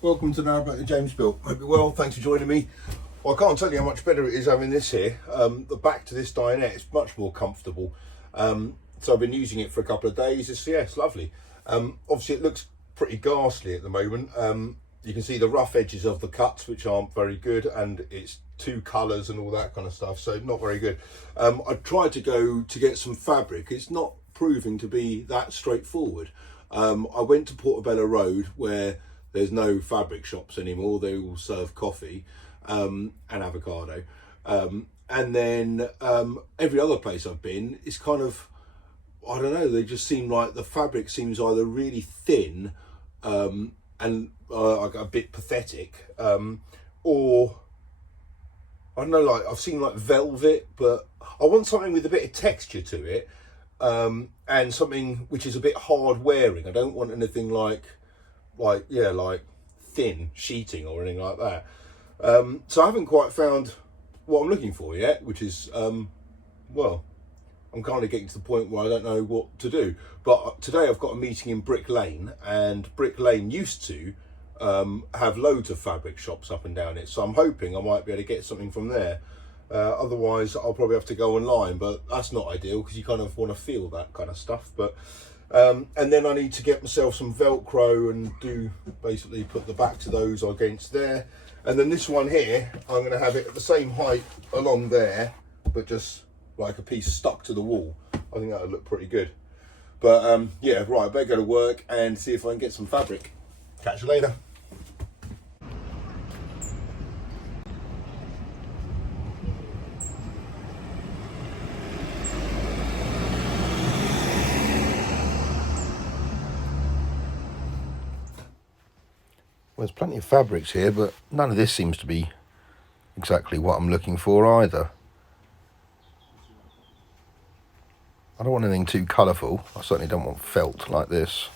Welcome to Narrowboat, James Built. Hope you're well, thanks for joining me. Well, I can't tell you how much better it is having this here. The back to this dinette is much more comfortable. So I've been using it for a couple of days. It's lovely. Obviously it looks pretty ghastly at the moment. You can see the rough edges of the cuts, which aren't very good, and it's two colours and all that kind of stuff, so not very good. I tried to go to get some fabric. It's not proving to be that straightforward. I went to Portobello Road, where there's no fabric shops anymore. They all serve coffee and avocado. And then every other place I've been is kind of, I don't know, they just seem like the fabric seems either really thin and a bit pathetic, or I don't know, like I've seen like velvet, but I want something with a bit of texture to it, and something which is a bit hard wearing. I don't want anything like thin sheeting or anything like that. So I haven't quite found what I'm looking for yet, which is well, I'm kind of getting to the point where I don't know what to do. But today I've got a meeting in Brick Lane, and Brick Lane used to have loads of fabric shops up and down it, so I'm hoping I might be able to get something from there. Otherwise I'll probably have to go online, but that's not ideal because you kind of want to feel that kind of stuff. But and then I need to get myself some Velcro and basically put the back to those against there. And then this one here, I'm going to have it at the same height along there, but just like a piece stuck to the wall. I think that would look pretty good. But yeah, right, I better go to work and see if I can get some fabric. Catch you later. Well, there's plenty of fabrics here, but none of this seems to be exactly what I'm looking for either. I don't want anything too colourful. I certainly don't want felt like this.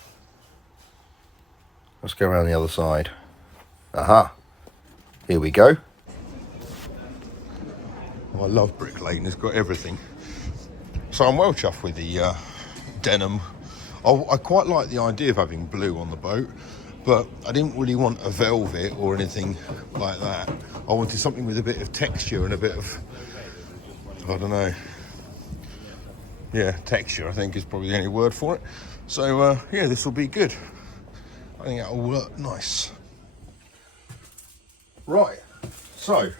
Let's go around the other side. Aha! Here we go. Oh, I love Brick Lane, it's got everything. So I'm well chuffed with the denim. I quite like the idea of having blue on the boat, but I didn't really want a velvet or anything like that. I wanted something with a bit of texture and a bit of, I don't know, yeah, texture I think is probably the only word for it. So yeah, this will be good. I think that'll work nice. Right, so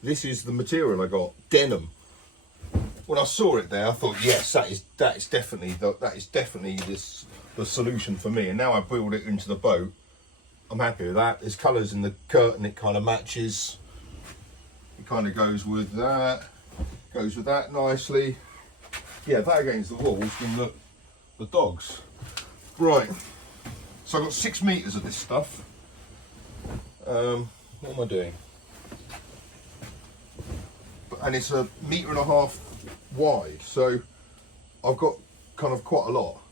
this is the material I got, denim. When I saw it there, I thought, yes, that is definitely the solution for me. And now I build it into the boat, I'm happy with that. There's colours in the curtain, it kind of matches. It kind of goes with that nicely. Yeah, that against the walls can look the dogs. Right, so I've got 6 meters of this stuff. What am I doing? And it's 1.5 meters wide, so I've got kind of quite a lot,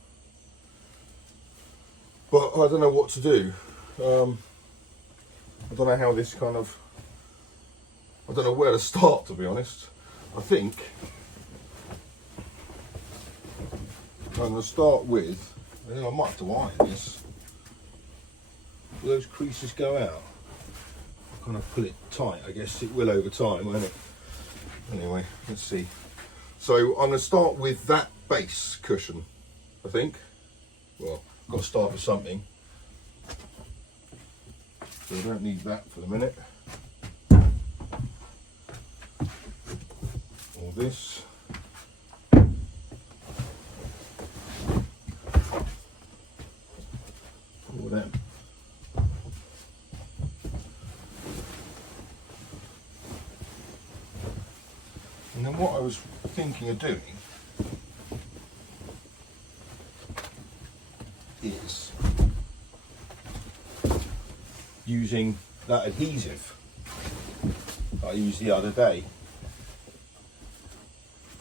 but I don't know what to do. I don't know how this I don't know where to start, to be honest. I think I'm going to start with, I might have to iron this. Will those creases go out? I'll kind of pull it tight. I guess it will over time, won't it? Anyway, let's see. So I'm going to start with that base cushion, I think. Well, I've got to start with something. So I don't need that for the minute. Or this. Or them. And then what I was thinking of doing is using that adhesive I used the other day.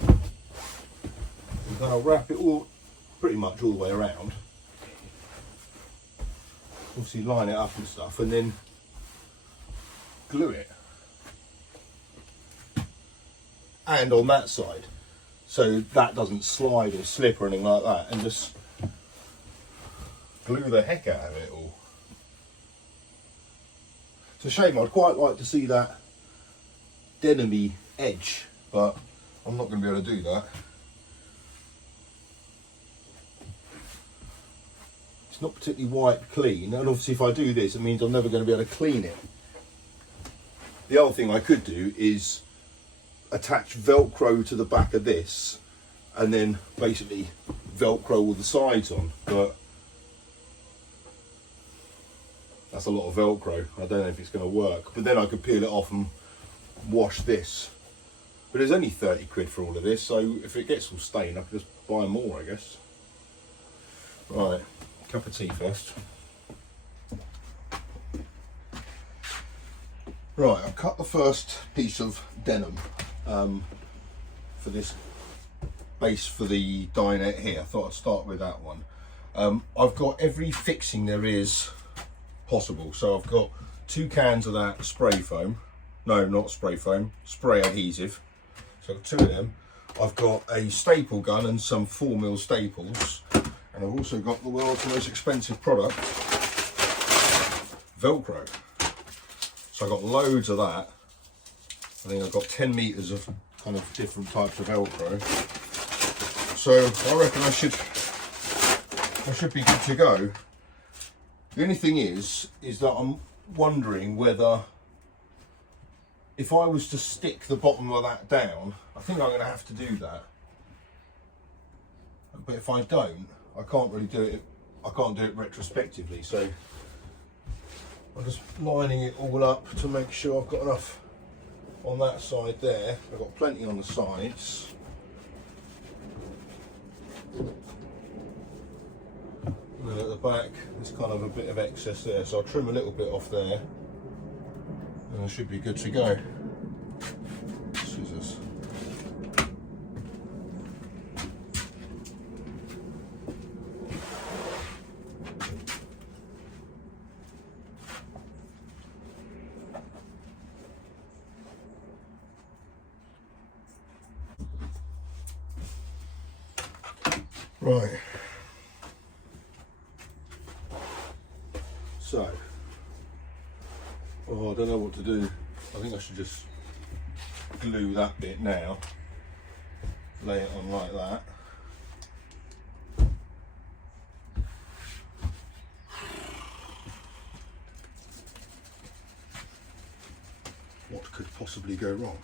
And then I'll wrap it all, pretty much all the way around. Obviously line it up and stuff, and then glue it. And on that side, so that doesn't slide or slip or anything like that, and just glue the heck out of it all. It's a shame, I'd quite like to see that denim-y edge, but I'm not going to be able to do that. It's not particularly wiped clean, and obviously if I do this, it means I'm never going to be able to clean it. The other thing I could do is attach Velcro to the back of this and then basically Velcro all the sides on, but that's a lot of Velcro. I don't know if it's going to work, but then I could peel it off and wash this. But there's only 30 quid for all of this, so if it gets all stained I could just buy more, I guess. Right, cup of tea first. Right, I've cut the first piece of denim for this base for the dinette here. I thought I'd start with that one. I've got every fixing there is possible. So I've got 2 cans of that spray foam. No, not spray foam, spray adhesive. So I've got 2 of them. I've got a staple gun and some 4mm staples. And I've also got the world's most expensive product, Velcro. So I've got loads of that. I think I've got 10 meters of kind of different types of Velcro. So I reckon I should be good to go. The only thing is that I'm wondering whether, if I was to stick the bottom of that down, I think I'm going to have to do that. But if I don't, I can't really do it. I can't do it retrospectively. So I'm just lining it all up to make sure I've got enough on that side there. I've got plenty on the sides. And then at the back, there's kind of a bit of excess there, so I'll trim a little bit off there, and I should be good to go. Scissors. Right. So, oh, I don't know what to do. I think I should just glue that bit now, lay it on like that. What could possibly go wrong?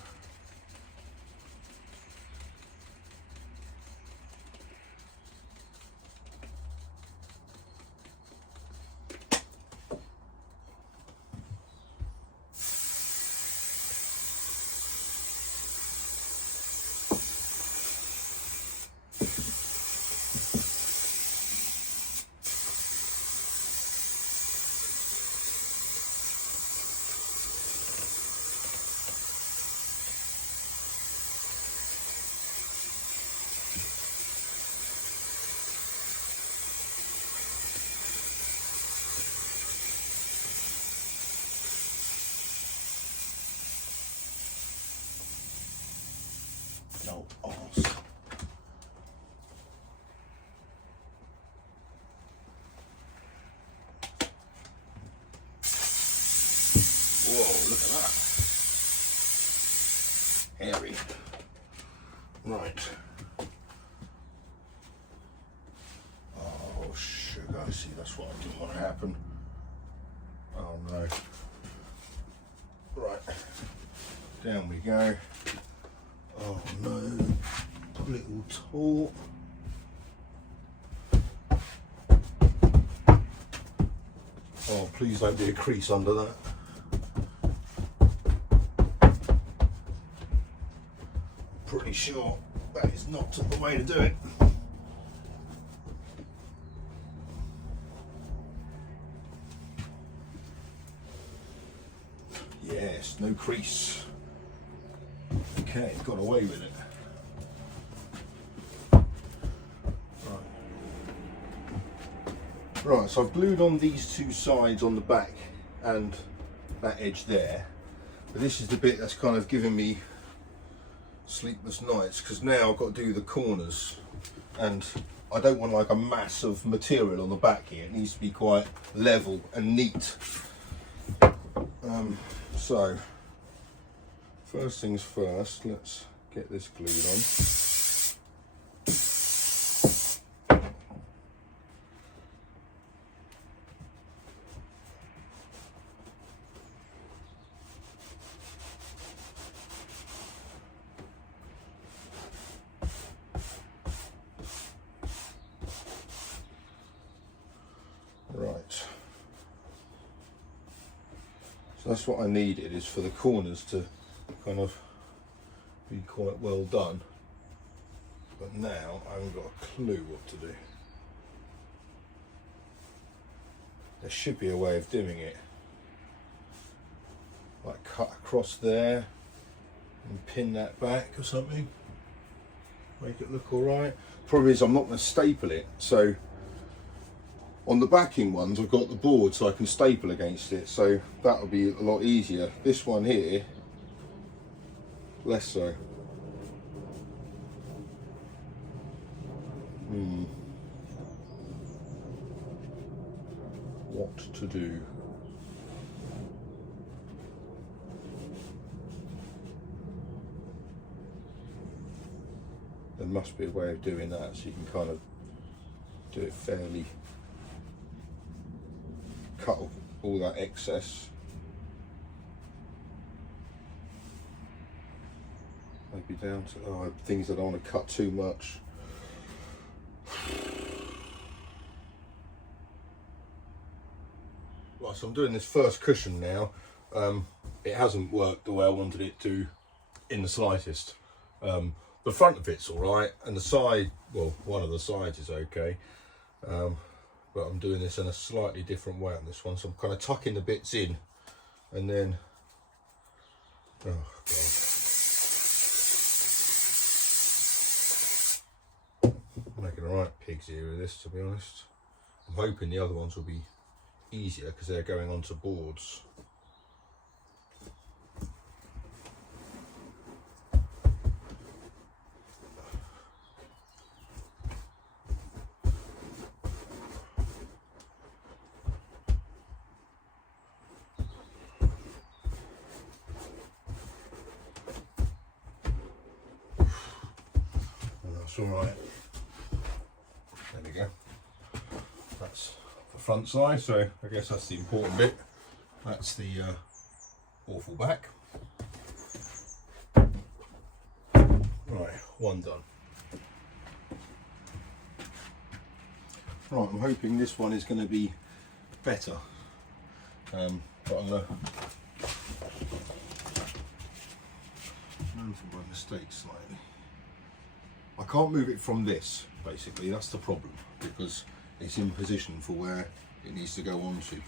No arse. Whoa, look at that. Hairy. Right. Oh, sugar. See, that's what I didn't want to happen. Oh, no. Right. Down we go. Oh no, little tool. Oh, please don't be a crease under that. Pretty sure that is not the way to do it. Yes, no crease. Okay, got away with it. Right, so I've glued on these 2 sides on the back and that edge there. But this is the bit that's kind of giving me sleepless nights, because now I've got to do the corners, and I don't want like a mass of material on the back here. It needs to be quite level and neat. So first things first, let's get this glued on. Right, so that's what I needed, is for the corners to kind of be quite well done, but now I haven't got a clue what to do. There should be a way of doing it, like cut across there and pin that back or something, make it look all right. Problem is I'm not going to staple it, so on the backing ones I've got the board so I can staple against it, so that'll be a lot easier. This one here, less so. What to do? There must be a way of doing that so you can kind of do it fairly, cut off all that excess. Maybe down to things I don't want to cut too much. Right, so I'm doing this first cushion now. It hasn't worked the way I wanted it to in the slightest. The front of it's all right, and the side, well, one of the sides is okay. But I'm doing this in a slightly different way on this one, so I'm kind of tucking the bits in, and then, oh god, I'm making a right pig's ear with this, to be honest. I'm hoping the other ones will be easier because they're going onto boards. That's all right. There we go. That's the front side, so I guess that's the important bit. That's the awful back. Right, one done. Right, I'm hoping this one is going to be better, but I'm going to learn from my mistakes slightly. I can't move it from this, basically, that's the problem, because it's in position for where it needs to go onto.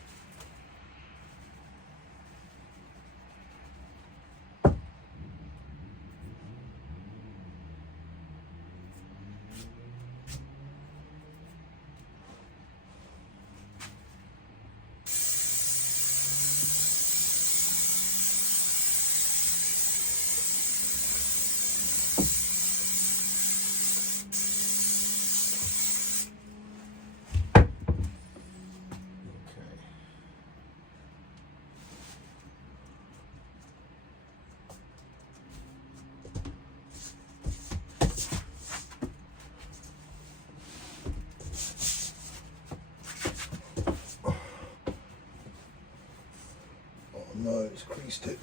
No, it's creased it.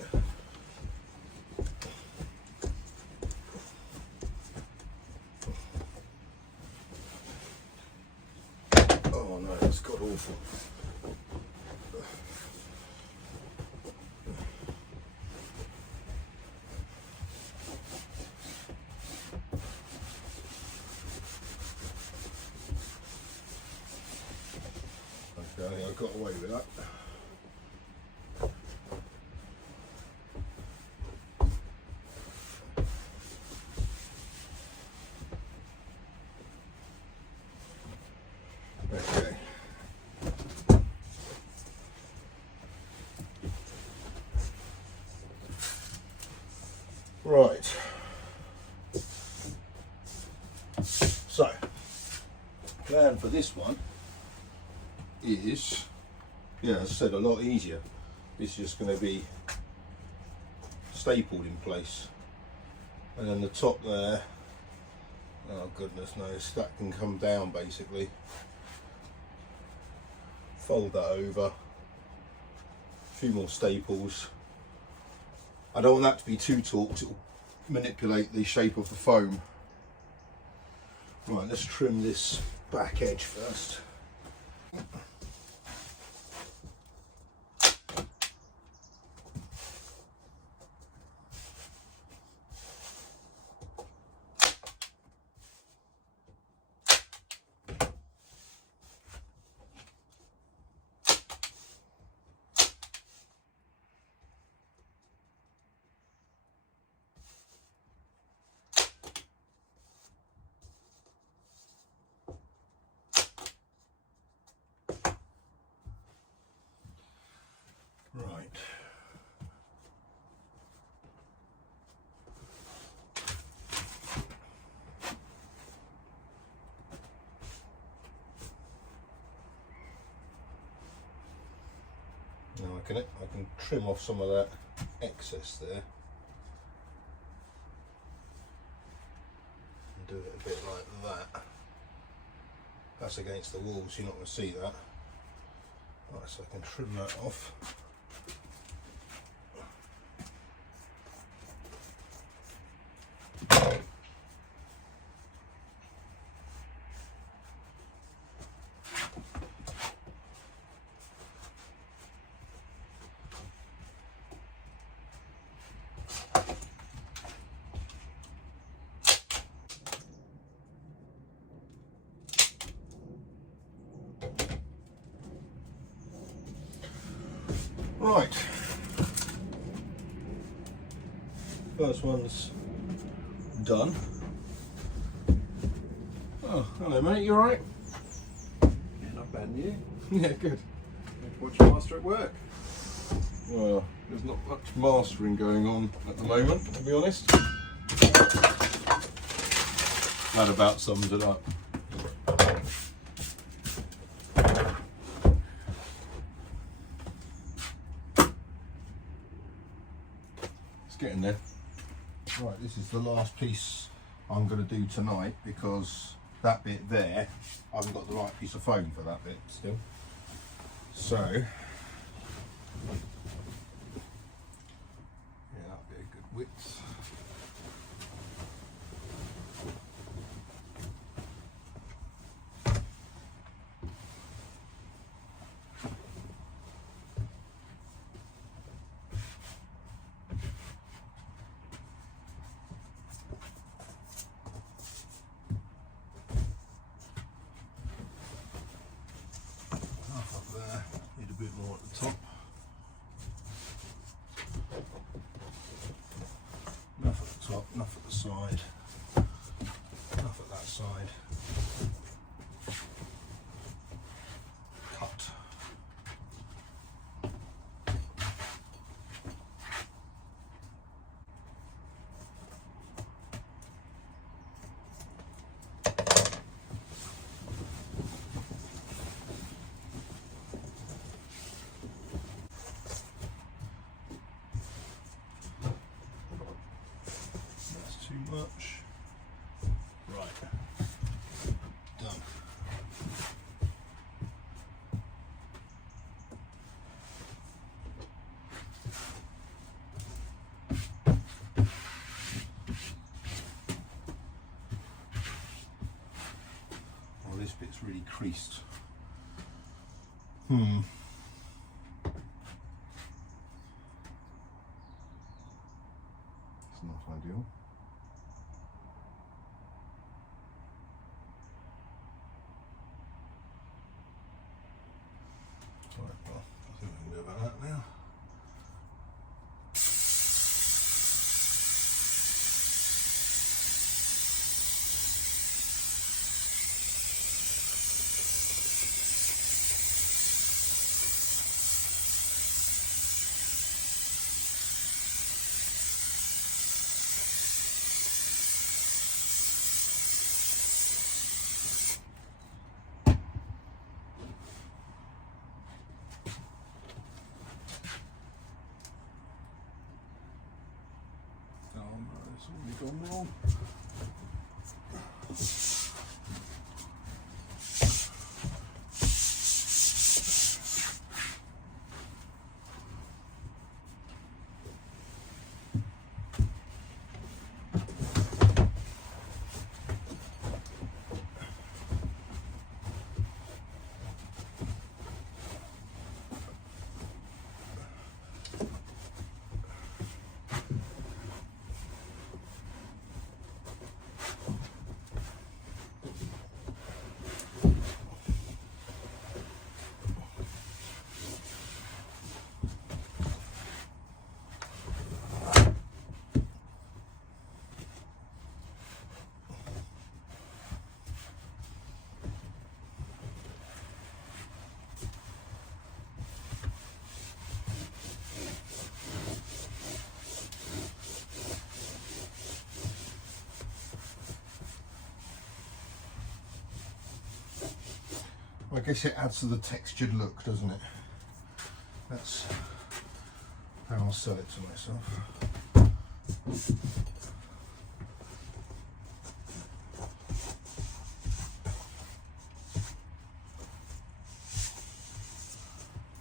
Oh no, it's got awful. Okay, I think I got away with that. Okay. Right. So, plan for this one is, yeah, as I said, a lot easier. This is just going to be stapled in place, and then the top there, oh goodness knows, that can come down basically. Fold that over, a few more staples. I don't want that to be too taut, it will manipulate the shape of the foam. Right, let's trim this back edge first. Right. Now I can trim off some of that excess there and do it a bit like that. That's against the wall, so you're not going to see that. Right, so I can trim that off. Right, first one's done. Oh, hello mate, you alright? Yeah, not bad, you? Yeah, good. Watch your master at work. Well, there's not much mastering going on at the moment, to be honest. That about sums it up. Getting there. Right, this is the last piece I'm going to do tonight, because that bit there, I haven't got the right piece of foam for that bit still. So, yeah, that'll be a good width. Bit more at the top. Enough at the top, enough at the side, enough at that side. Cut. Too much. Right. Done. Well, this bit's really creased. It's not ideal. Right, well, I think we can do about that now. It's already gone wrong. I guess it adds to the textured look, doesn't it? That's how I'll sell it to myself.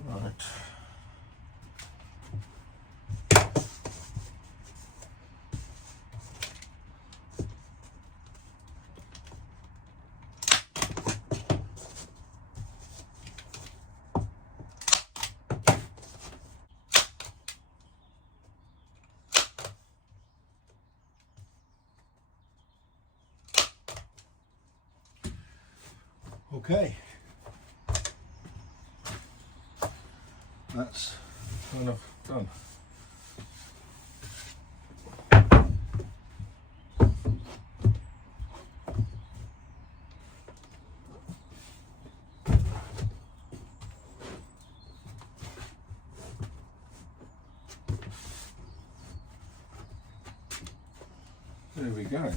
Right. Okay, that's kind of done. There we go.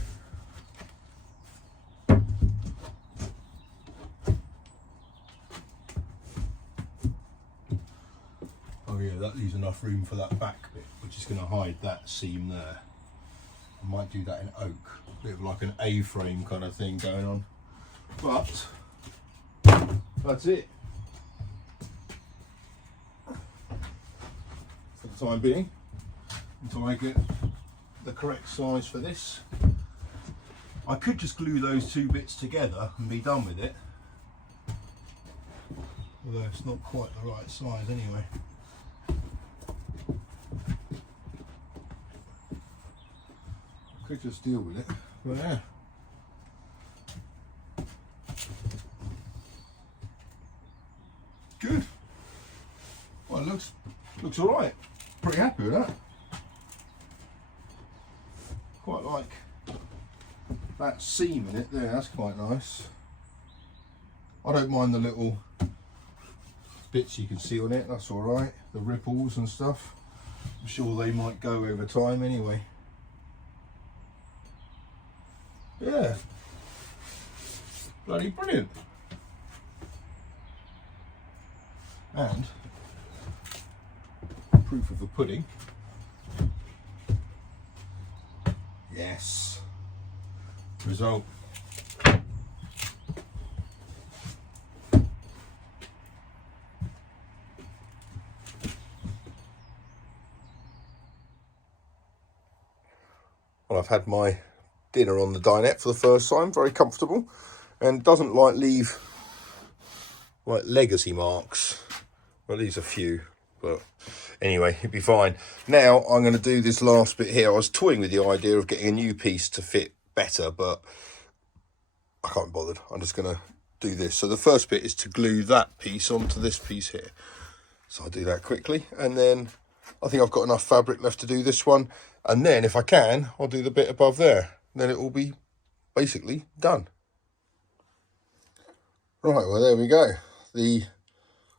Oh yeah, that leaves enough room for that back bit, which is going to hide that seam there. I might do that in oak, a bit of like an A-frame kind of thing going on. But that's it for the time being, until I get the correct size for this. I could just glue those two bits together and be done with it, although it's not quite the right size anyway. Could just deal with it, but yeah. Good. Well, it looks all right. Pretty happy with that. Quite like that seam in it there. That's quite nice. I don't mind the little bits you can see on it. That's all right. The ripples and stuff. I'm sure they might go over time anyway. Yeah, bloody brilliant. And proof of the pudding. Yes. Result. Well, I've had my dinner on the dinette for the first time, very comfortable, and doesn't like leave like legacy marks. Well, leaves a few, but anyway, it'd be fine. Now I'm going to do this last bit here. I was toying with the idea of getting a new piece to fit better, but I can't be bothered. I'm just going to do this. So the first bit is to glue that piece onto this piece here. So I'll do that quickly, and then I think I've got enough fabric left to do this one, and then if I can, I'll do the bit above there. Then it will be basically done. Right, well, there we go. The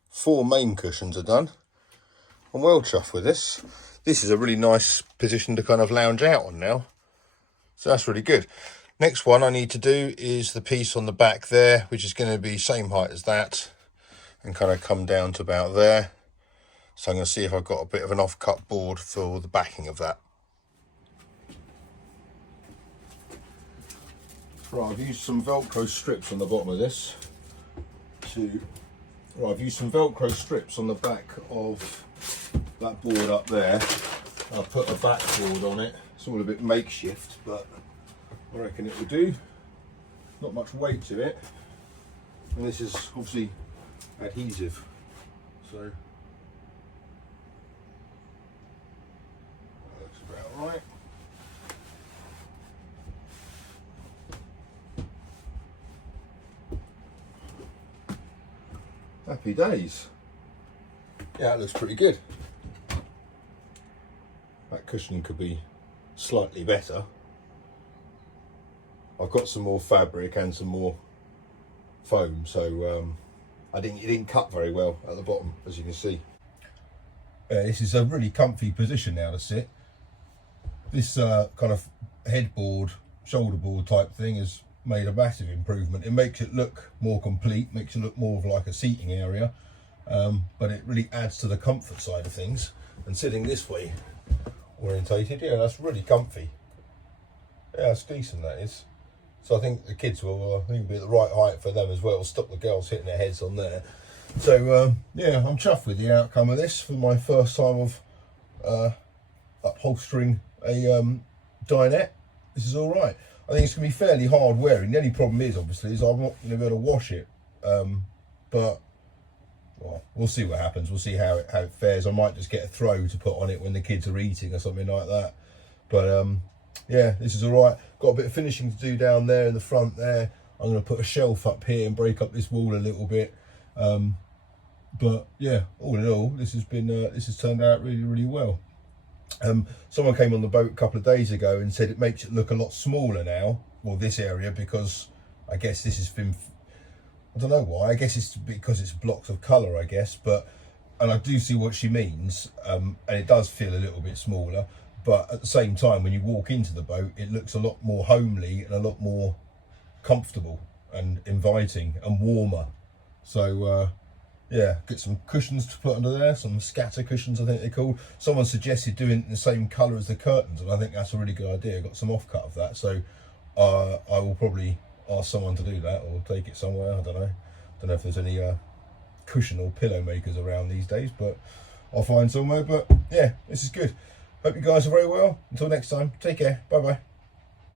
4 main cushions are done. I'm well chuffed with this. This is a really nice position to kind of lounge out on now. So that's really good. Next one I need to do is the piece on the back there, which is going to be same height as that and kind of come down to about there. So I'm going to see if I've got a bit of an off-cut board for the backing of that. Right, I've used some Velcro strips on the bottom of this I've used some Velcro strips on the back of that board up there. I've put a backboard on it. It's all a bit makeshift, but I reckon it will do. Not much weight to it. And this is obviously adhesive, so that looks about right. Happy days. Yeah, that looks pretty good. That cushioning could be slightly better. I've got some more fabric and some more foam, so it didn't cut very well at the bottom, as you can see. This is a really comfy position now to sit. This kind of headboard, shoulder board type thing has made a massive improvement. It makes it look more complete, makes it look more of like a seating area, but it really adds to the comfort side of things. And sitting this way orientated, yeah, that's really comfy. Yeah, that's decent, that is. So I think the kids will be at the right height for them as well. It'll stop the girls hitting their heads on there. So yeah, I'm chuffed with the outcome of this for my first time of upholstering a dinette. This is all right. I think it's going to be fairly hard wearing. The only problem is, obviously, is I'm not going to be able to wash it. But well, we'll see what happens. We'll see how it fares. I might just get a throw to put on it when the kids are eating or something like that. But yeah, this is all right. Got a bit of finishing to do down there in the front there. I'm going to put a shelf up here and break up this wall a little bit. But yeah, all in all, this has turned out really, really well. Someone came on the boat a couple of days ago and said it makes it look a lot smaller now, well, this area, because I guess this has been, I don't know why, I guess it's because it's blocks of colour, I guess, and I do see what she means, and it does feel a little bit smaller, but at the same time, when you walk into the boat, it looks a lot more homely and a lot more comfortable and inviting and warmer. So yeah, get some cushions to put under there, some scatter cushions I think they're called. Someone suggested doing it in the same colour as the curtains, and I think that's a really good idea. Got some offcut of that, so I will probably ask someone to do that or take it somewhere. I don't know if there's any cushion or pillow makers around these days, but I'll find somewhere. But yeah, this is good. Hope you guys are very well. Until next time, take care. Bye bye.